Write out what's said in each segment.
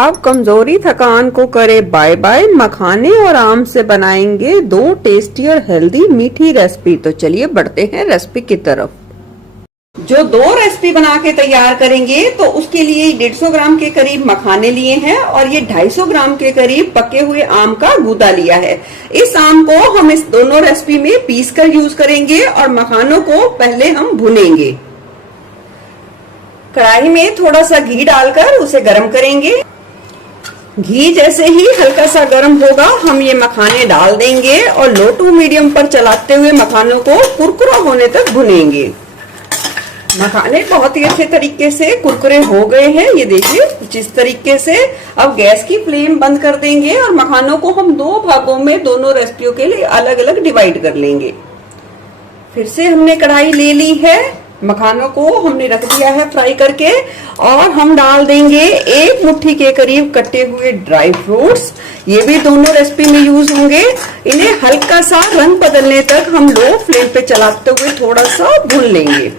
अब कमजोरी थकान को करे बाय बाय। मखाने और आम से बनाएंगे दो टेस्टी और हेल्दी मीठी रेसिपी। तो चलिए बढ़ते हैं रेसिपी की तरफ। जो दो रेसिपी बना के तैयार करेंगे तो उसके लिए 150 ग्राम के करीब मखाने लिए हैं और ये 250 ग्राम के करीब पके हुए आम का गूदा लिया है। इस आम को हम इस दोनों रेसिपी में पीस कर यूज करेंगे और मखानों को पहले हम भुनेंगे। कढ़ाई में थोड़ा सा घी डालकर उसे गर्म करेंगे। घी जैसे ही हल्का सा गर्म होगा हम ये मखाने डाल देंगे और लो टू मीडियम पर चलाते हुए मखानों को कुरकुरा होने तक भुनेंगे। मखाने बहुत ही अच्छे तरीके से कुरकुरे हो गए हैं, ये देखिए जिस तरीके से। अब गैस की फ्लेम बंद कर देंगे और मखानों को हम दो भागों में दोनों रेसिपियों के लिए अलग अलग डिवाइड कर लेंगे। फिर से हमने कढ़ाई ले ली है, मखानों को हमने रख दिया है फ्राई करके और हम डाल देंगे एक मुट्ठी के करीब कटे हुए ड्राई फ्रूट्स। ये भी दोनों रेसिपी में यूज होंगे। इन्हें हल्का सा रंग बदलने तक हम लो फ्लेम पे चलाते हुए थोड़ा सा भून लेंगे।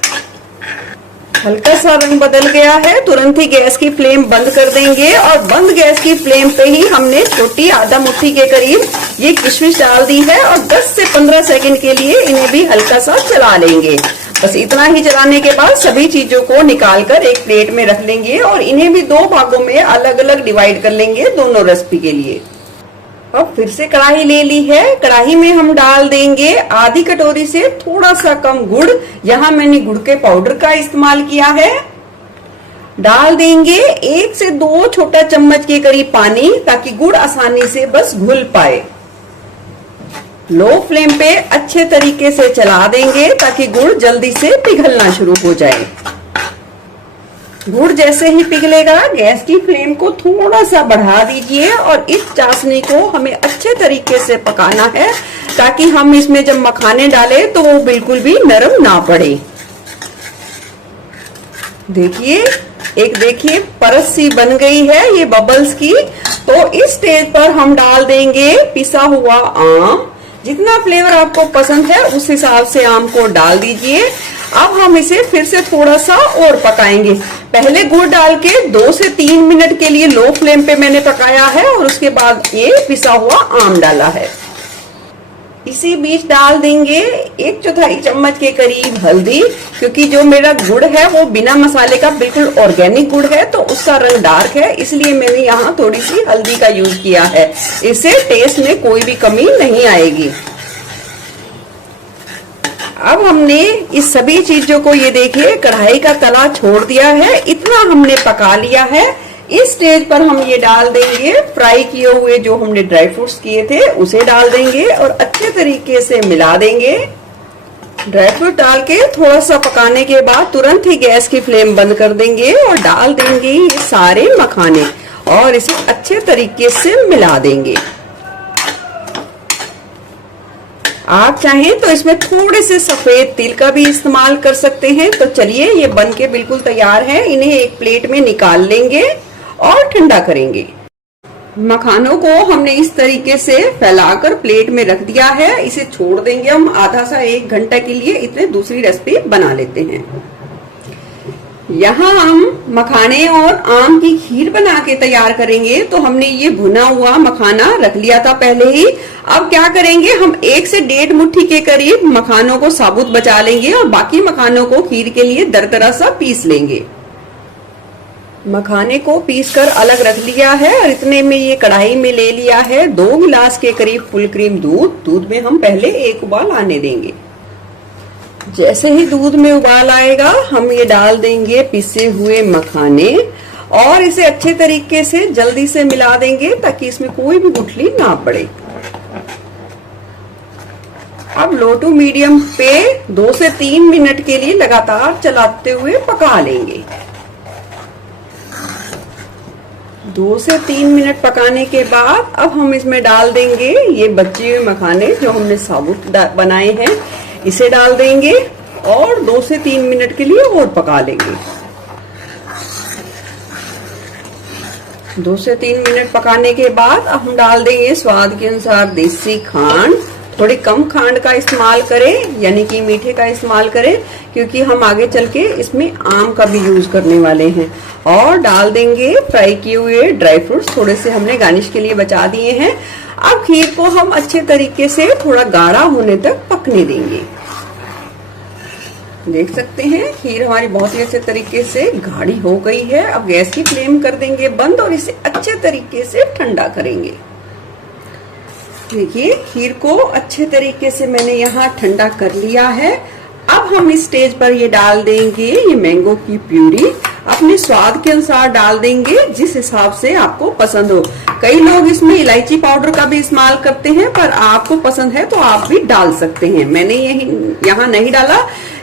हल्का सा रंग बदल गया है, तुरंत ही गैस की फ्लेम बंद कर देंगे और बंद गैस की फ्लेम पे ही हमने छोटी आधा मुट्ठी के करीब ये किशमिश डाल दी है और 10 से 15 सेकंड के लिए इन्हें भी हल्का सा चला लेंगे। बस इतना ही चलाने के बाद सभी चीजों को निकालकर एक प्लेट में रख लेंगे और इन्हें भी दो भागों में अलग अलग डिवाइड कर लेंगे दोनों रेसिपी के लिए। अब फिर से कढ़ाई ले ली है, कढ़ाई में हम डाल देंगे आधी कटोरी से थोड़ा सा कम गुड़। यहाँ मैंने गुड़ के पाउडर का इस्तेमाल किया है। डाल देंगे 1 से 2 छोटा चम्मच के करीब पानी ताकि गुड़ आसानी से बस घुल पाए। लो फ्लेम पे अच्छे तरीके से चला देंगे ताकि गुड़ जल्दी से पिघलना शुरू हो जाए। गुड़ जैसे ही पिघलेगा गैस की फ्लेम को थोड़ा सा बढ़ा दीजिए और इस चाशनी को हमें अच्छे तरीके से पकाना है ताकि हम इसमें जब मखाने डालें तो वो बिल्कुल भी नरम ना पड़े। देखिए परत सी बन गई है ये बबल्स की। तो इस स्टेज पर हम डाल देंगे पिसा हुआ आम। जितना फ्लेवर आपको पसंद है उस हिसाब से आम को डाल दीजिए। अब हम इसे फिर से थोड़ा सा और पकाएंगे। पहले गुड़ डाल के 2 से 3 मिनट के लिए लो फ्लेम पे मैंने पकाया है और उसके बाद ये पिसा हुआ आम डाला है। इसी बीच डाल देंगे 1/4 चम्मच के करीब हल्दी, क्योंकि जो मेरा गुड़ है वो बिना मसाले का बिल्कुल ऑर्गेनिक गुड़ है तो उसका रंग डार्क है, इसलिए मैंने यहाँ थोड़ी सी हल्दी का यूज किया है। इससे टेस्ट में कोई भी कमी नहीं आएगी। अब हमने इस सभी चीजों को ये देखिए कढ़ाई का तला छोड़ दिया है, इतना हमने पका लिया है। इस स्टेज पर हम ये डाल देंगे फ्राई किए हुए जो हमने ड्राई फ्रूट्स किए थे उसे डाल देंगे और अच्छे तरीके से मिला देंगे। ड्राई फ्रूट डाल के थोड़ा सा पकाने के बाद तुरंत ही गैस की फ्लेम बंद कर देंगे और डाल देंगे ये सारे मखाने और इसे अच्छे तरीके से मिला देंगे। आप चाहें तो इसमें थोड़े से सफेद तिल का भी इस्तेमाल कर सकते हैं। तो चलिए ये बन के बिल्कुल तैयार है। इन्हें एक प्लेट में निकाल लेंगे और ठंडा करेंगे। मखानों को हमने इस तरीके से फैलाकर प्लेट में रख दिया है। इसे छोड़ देंगे हम आधा सा 1 घंटा के लिए। इतने दूसरी रेसिपी बना लेते हैं। यहाँ हम मखाने और आम की खीर बना के तैयार करेंगे। तो हमने ये भुना हुआ मखाना रख लिया था पहले ही। अब क्या करेंगे, हम 1 से 1.5 मुट्ठी के करीब मखानों को साबुत बचा लेंगे और बाकी मखानों को खीर के लिए दरदरा सा पीस लेंगे। मखाने को पीसकर अलग रख लिया है और इतने में ये कढ़ाई में ले लिया है 2 गिलास के करीब फुल क्रीम दूध। दूध में हम पहले एक उबाल आने देंगे। जैसे ही दूध में उबाल आएगा हम ये डाल देंगे पिसे हुए मखाने और इसे अच्छे तरीके से जल्दी से मिला देंगे ताकि इसमें कोई भी गुठली ना पड़े। अब लो टू मीडियम पे 2 से 3 मिनट के लिए लगातार चलाते हुए पका लेंगे। 2 से 3 मिनट पकाने के बाद अब हम इसमें डाल देंगे ये बचे हुए मखाने जो हमने साबुत बनाए हैं, इसे डाल देंगे और 2 से 3 मिनट के लिए और पका लेंगे। 2 से 3 मिनट पकाने के बाद अब हम डाल देंगे स्वाद के अनुसार देसी खांड थोड़ी कम खांड का इस्तेमाल करें, यानी कि मीठे का इस्तेमाल करें, क्योंकि हम आगे चल के इसमें आम का भी यूज करने वाले हैं। और डाल देंगे फ्राई किए हुए ड्राई फ्रूट्स, थोड़े से हमने गार्निश के लिए बचा दिए हैं। अब खीर को हम अच्छे तरीके से थोड़ा गाढ़ा होने तक पकने देंगे। देख सकते हैं खीर हमारी बहुत ही अच्छे तरीके से गाढ़ी हो गई है। अब गैस की फ्लेम कर देंगे बंद और इसे अच्छे तरीके से ठंडा करेंगे। देखिए खीर को अच्छे तरीके से मैंने यहाँ ठंडा कर लिया है। अब हम इस स्टेज पर ये डाल देंगे ये मैंगो की प्यूरी, अपने स्वाद के अनुसार डाल देंगे, जिस हिसाब से आपको पसंद हो। कई लोग इसमें इलायची पाउडर का भी इस्तेमाल करते हैं, पर आपको पसंद है तो आप भी डाल सकते हैं। मैंने यहाँ नहीं डाला,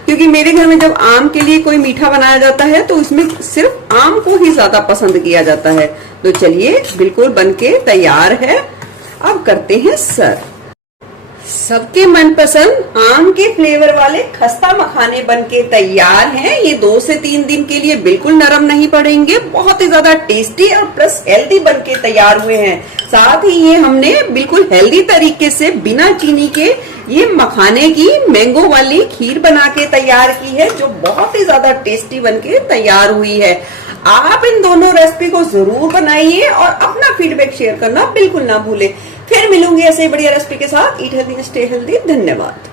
क्योंकि मेरे घर में जब आम के लिए कोई मीठा बनाया जाता है तो इसमें सिर्फ आम को ही ज्यादा पसंद किया जाता है। तो चलिए बिल्कुल बनके तैयार है। अब करते हैं सर्व। सबके मनपसंद आम के फ्लेवर वाले खस्ता मखाने बनके तैयार हैं। ये 2 से 3 दिन के लिए बिल्कुल नरम नहीं पड़ेंगे, बहुत ही ज्यादा टेस्टी और प्लस हेल्दी बनके तैयार हुए हैं। साथ ही ये हमने बिल्कुल हेल्दी तरीके से बिना चीनी के ये मखाने की मैंगो वाली खीर बना के तैयार की है, जो बहुत ही ज्यादा टेस्टी बनके तैयार हुई है। आप इन दोनों रेसिपी को जरूर बनाइए और अपना फीडबैक शेयर करना बिल्कुल ना भूलें। फिर मिलूंगी ऐसे ही बढ़िया रेसिपी के साथ। Eat healthy stay healthy. धन्यवाद।